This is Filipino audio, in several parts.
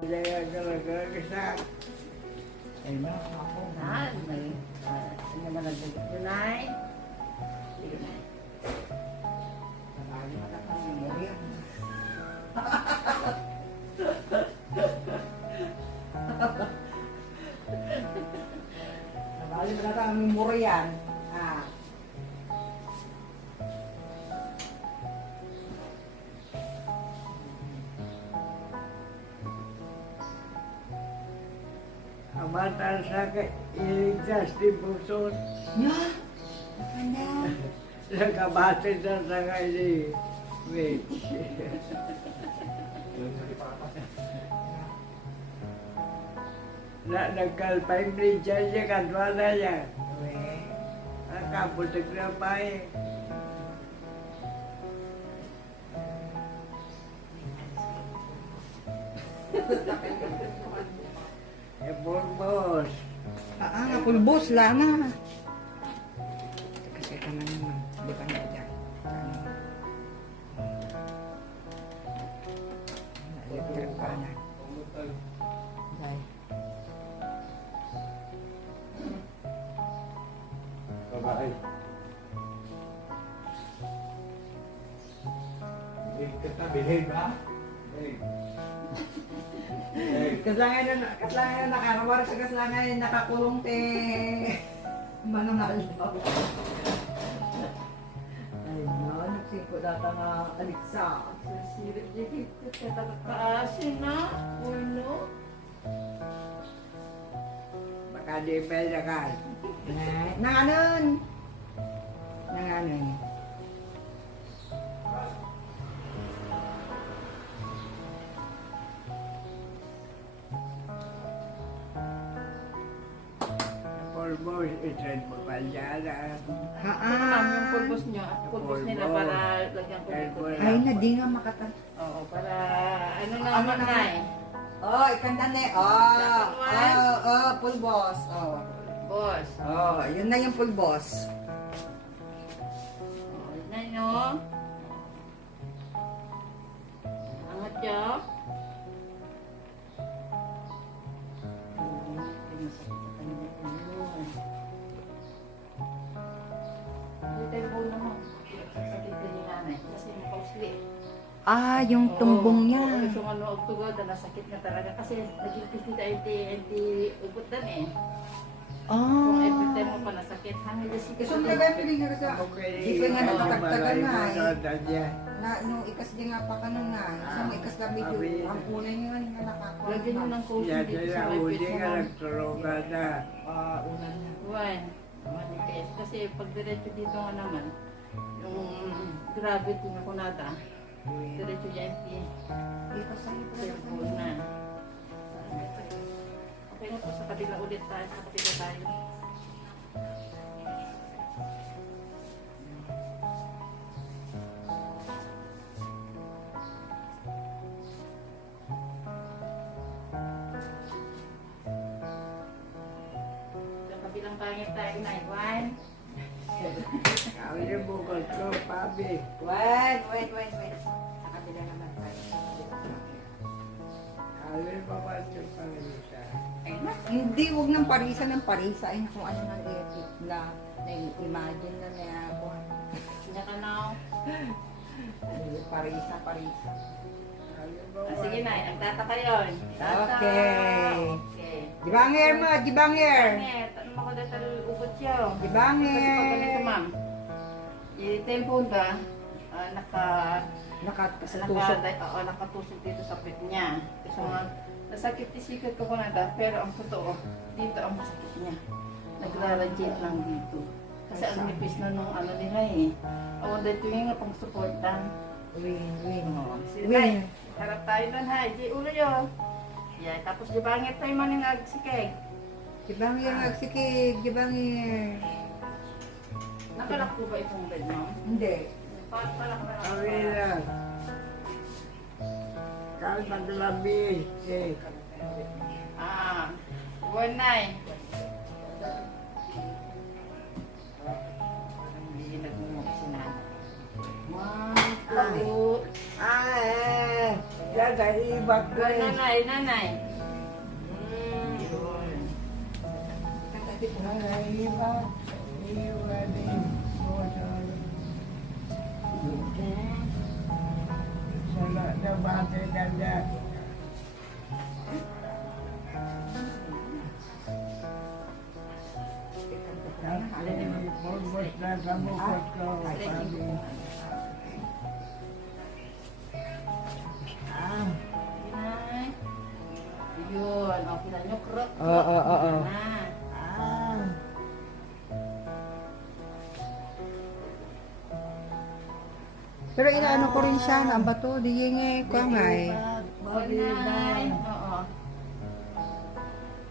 Ay, mga ako. May ano naman nag-tunay. Sige na. Sabali mo na kang memorya. Sabali mo na kang memoryan. Ah. Amatan sa iligtas di pusot. Ya, ano? Nakabase sa sangay ni Mitch. Nagkalpay ni siya siya katwa na niya. Ang kaputik na pa eh. Eh, boss. Pulbos lang na. Kasi ka na naman. Di ba na dyan? Electric pa na. Dahil. Babae. Bilhin ha? Kaslangan na nakarawar sa kaslangan nakakulong te. Manangal daw. Ay no, nagsipo data nga aliksa. Sirip dikit ka kaasin na. Ulo. Baka di pwede ka. Nanganon. Nanganon. Boss, isan mo pa dyan ah. Ano ma'am yung pulbos nyo? Pulbos nila para lagyan ko dito. Ay na di nga makata. Oo, para ano naman na eh. Oh, ikanda na eh. Pulbos. Oh. Boss. Oh, yun na yung pulbos. Oh, yun na nyo. Angat nyo. Ah, yung tumbong niya. Oo, so ano, tugod, nasakit na talaga kasi naging kita ugot dan eh. Kung every time mo pa nasakit, hangin na sikit. So, nagay piling nga sa. Di ka nga nakatagtagan na eh. Na, nung ikas di nga pa ka nun nga. So, ikas na medyo, ang unay nga nga nakakuha. Lagyan nyo ng cushion Yan dito sa sila, may uli pit ka mo. nagturukan na. Unan na. One. Manipis. Kasi pag diretso dito nga naman, yung gravity na kunata, diretso dyan, Ikas sa'yo pa cellphone na. Okay na po, sa kabila ulit tayo, sa kabila tayo. Sa kabilang pangit tayo na, one. Kami na bukod ko, pabi. Wait. Sa kabila naman tayo. Kami pa ba ito pang isa? Ay, hindi, huwag ng parisa ng parisa. Ayun kung ano nang i-epic na na-imagine na niya ako. Siya ka na. Parisa. Sige na, nagtataka yun. Okay. Okay. Dibanger mo, dibanger. Pangit, ano mo ko dahil ugot yun? Kasi Dibanger. pag ganito ma'am, yung punta, nakatusok dito sa pit niya. Kasi mga nasakit isikat ko na pero ang totoo, dito ang masakit niya. Nagraradiate lang dito. Kasi ang nipis na nung ano nila eh. Awang dito yung nga pang supportan. Win. Sige, harap tayo doon ha. Di ulo yun. Yeah, tapos di bangit tayo man yung agsikeg. Dibanger nagsikig, dibanger. Nakalak po ba itong bed mo? Hindi. Palak na Kami na. Kami maglabi. Eh, One night. Hindi nagmumok si nanay. One, two. yan sa ibag ko eh. Nanay, nanay. Yun. Nanay, ibag. Ibag din. Sana nabati ka dyan. Pulbos na sa bukod ko. Sabi. Nanay. Yun. O, kita nyo, krok. Oo. Na. Pero inaano ko rin siya na ang bato, di nga ko nga eh. O, nay. Oo.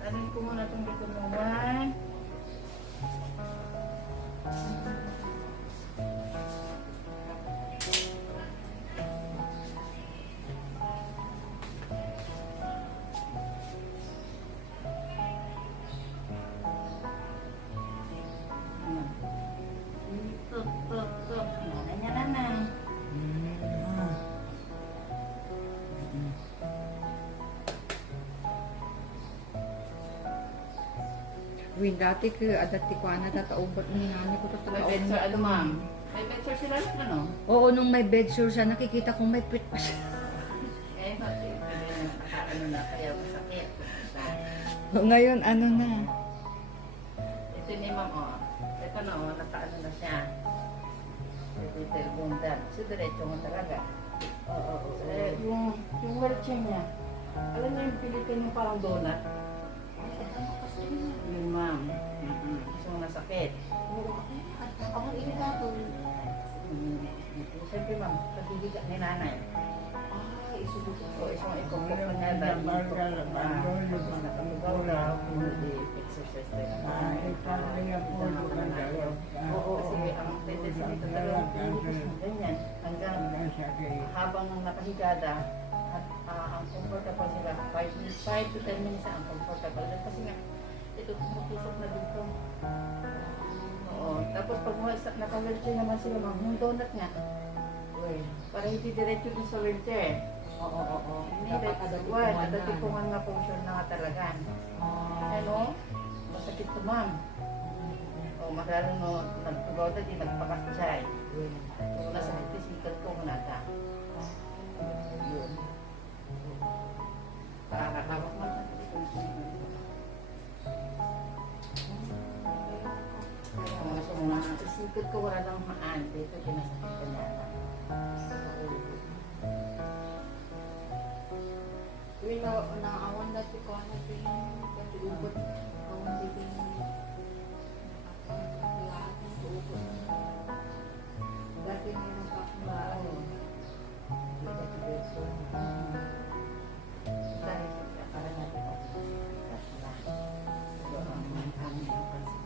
Anin ko muna itong bitunuan. Tup, tup, tup. Nanay niya, nanay. Win dati ko adati ko ana tataubot ni nani ko to May bedsore, ano ma'am? May bedsore sila lang, ano? Oo, nung may bedsore siya, nakikita kong may pit pa siya. Eh, pati, ano na, kaya masakit. Ngayon, ano na. Ito ni ma'am, oh. Ito na, oh, nakaano na siya. Little bundan. So, diretso mo talaga. Oo. Eh, yung wheelchair niya, alam niyo yung pilitin yung parang donut? Yun, ma'am. Gusto mo nasakit. Ako inigato. Siyempre, ma'am, paghihiga ni nanay. Isubuto. O, isang ikumpok pa niya dahil dito. Nakatugaw na, hindi exercise tayo. Kasi ang tendency dito talaga, ganyan. Hanggang habang nakahigada, at ang comfortable sila, 5 to 10 minutes ang comfortable. Kasi nga, ito tumutusok na dito. Oo. Tapos pag naka-wheelchair naman sila, ma'am, yung donut nga, para hindi diretso din sa wheelchair. Oo. Hindi, adatipungan nga function na nga talaga. Ano? Masakit to, ma'am. O, maglalo no, nagtugaw na di nagpakatsay. So, nasa physical ko muna ka. Yun. Pakakatawak mo. Kung gusto mo nga, isikot ko wala ng maan. Dito, pinasakit ka niya. Naawan dati ko ano dati ubot awan dati dati meron pa akong bahay. Dahil sa para natin ako. Doon ang mga kami ang pansin.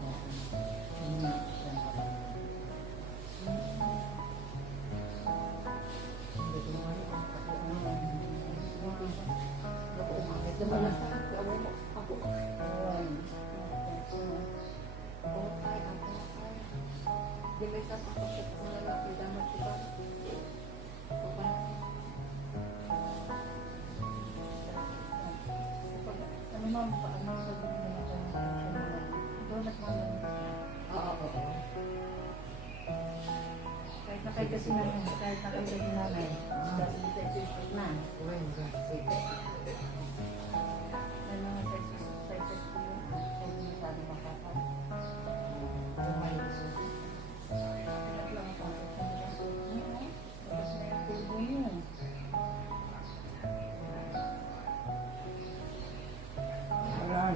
Ano ma'am, paano donut mo lang. Oo. Kahit na kayo kasi namin, kahit na kayo kasi namin, kasi dito ito yung na. Ano nga sa exercise ko yun? Hindi sabi makaka. Lumay iso. Pinat lang ako. Tapos na yung pulbo niyo.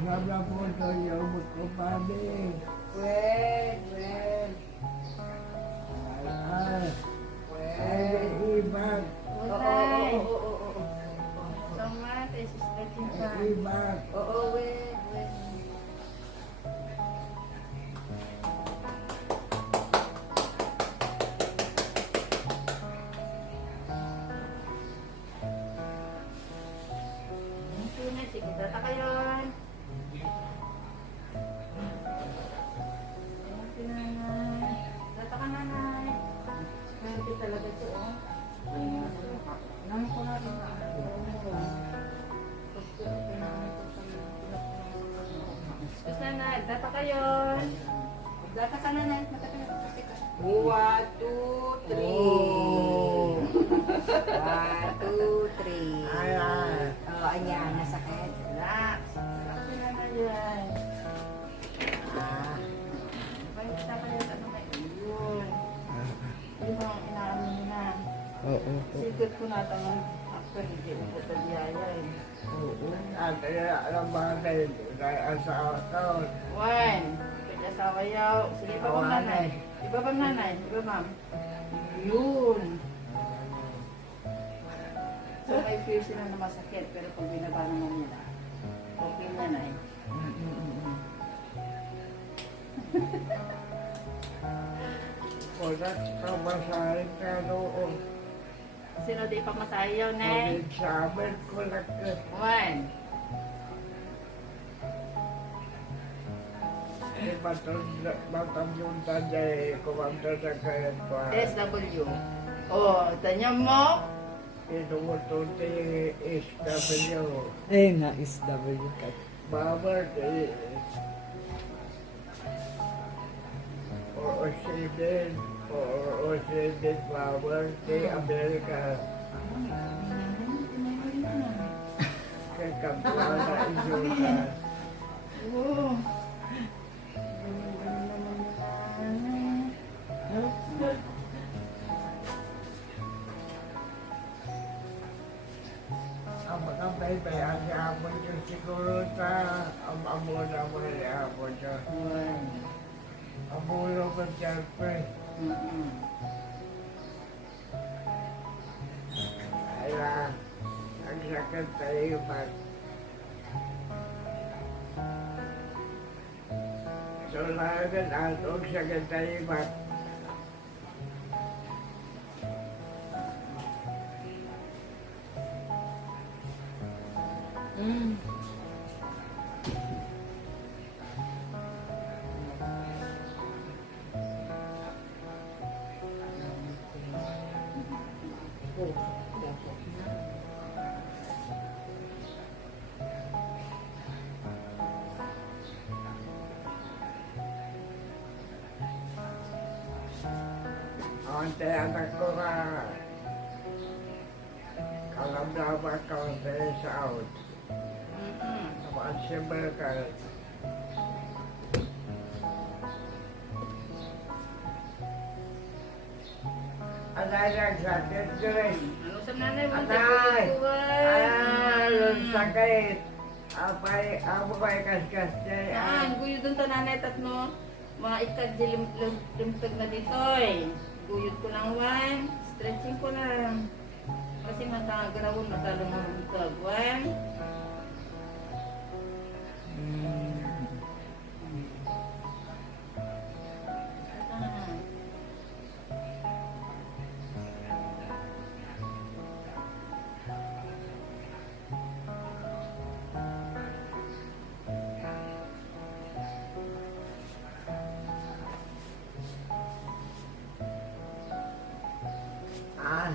Sabla po ito yung ko pa din. Well. Ay, ibag. Okay. So much is stretching pa. Ibag. Oo, well. Sige na, sige. Data kayo. Data ka, nanay. Swerte talaga ito, oh. Nang ko na rin na. Data kayo. Data ka na. Mata ka na. 1, 2, 3. 1, 2, 3. Ayan. Oh, ayan, nasakit. Relax. Relax ka na yan. Bakit kita pa yun? Ano may yun? Yun ang inaano mo na. Oo. Sigurd ko na tangan. Actually, hindi ko ito biyaya eh. At alam ba natin, kaya asawa ko, One. Kaya asawa yaw. Sige pa bang nanay? Iba bang nanay? Iba ma'am? Yun. So may fear sila na masakit pero pag binaba naman nila, okay na na eh. wala kamasahin ka noon. Sino di pa matayo na Ulit sa amin ko lang ka. One. Batang yung tanya kumanda na kaya pa. SW. Oh, tanya mo. Inumuntunti SW. Nga, SW ka. Mama, o Sweden flower, di Amerika. Kaya kapwa na inyuka. Oh. Ang mga baybayan niya ako yung siguro sa amo na mo niya ako siya. One. Amo na mo siyempre. Kaya, ang sakit tayo pag so lahat ang sakit tayo pag Ante anak ko ka kalamdaman ka sa out. Ang simple ka. Anay nagsakit ko rin. Ano sa nanay mo? Anay! One. Ang sakit. Apay, amo kay kaskas niya. Yan, guyod doon ta nanay tatno. Mga ikad-limtag na dito eh. Guyod ko lang one. Stretching ko lang. Kasi matagarawon matalumamutag. One. Ah.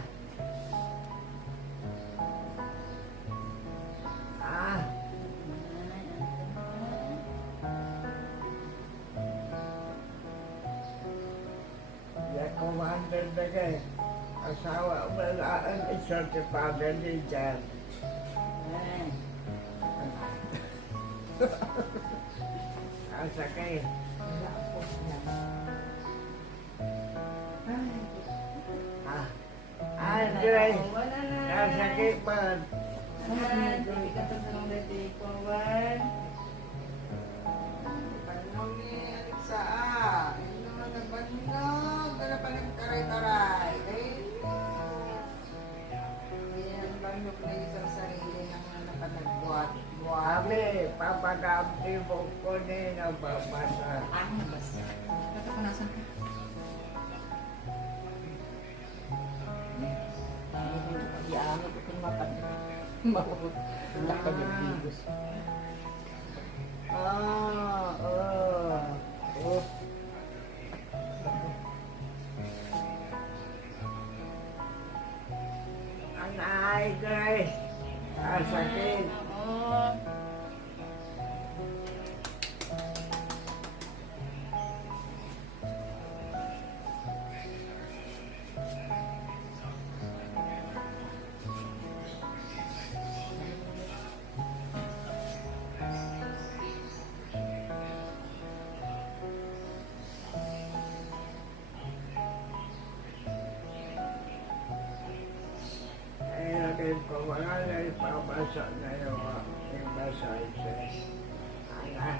Ah. Ya commander na kay asawa wala ang isang tipada ni Jan. One. Asa kay ah. Andre, Wala na. nasakit man. One. Hindi ka tatanong dito ko. One. Banong ni Alexa. Ano na nabanog? Dala pa ng taray-taray. Yan, banog na isang sarili ng napanagbuhat. Kami, papagamti mo ko ni nababasa. Ang basa. Bata ko nasan ka? Iyaano ko kung mapag-ibigos. Oh. Anay, guys. Sakit. Oo. exercise. Ayan.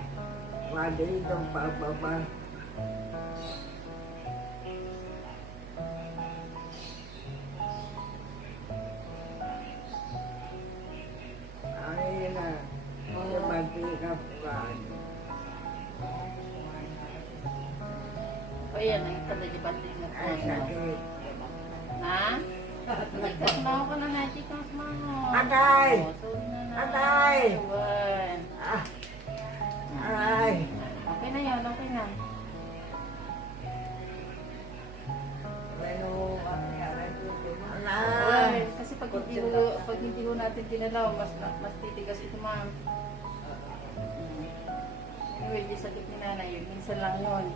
Mali itong pababa. Ayun na. Sumatikap ka. O yan, ang kadalibanting na po. Ay, sakit. Ha? Ikas mo ako na na, ikas mo. Atay! O, sorry na na. Atay! Iwan. Ah! Aray! Okay na yun, okay na. Aray! Ay, kasi pag hindi ho natin dinalaw, mas titigas ito, ma'am. Anyway, di sakit ni nanay, yun. Minsan lang yun.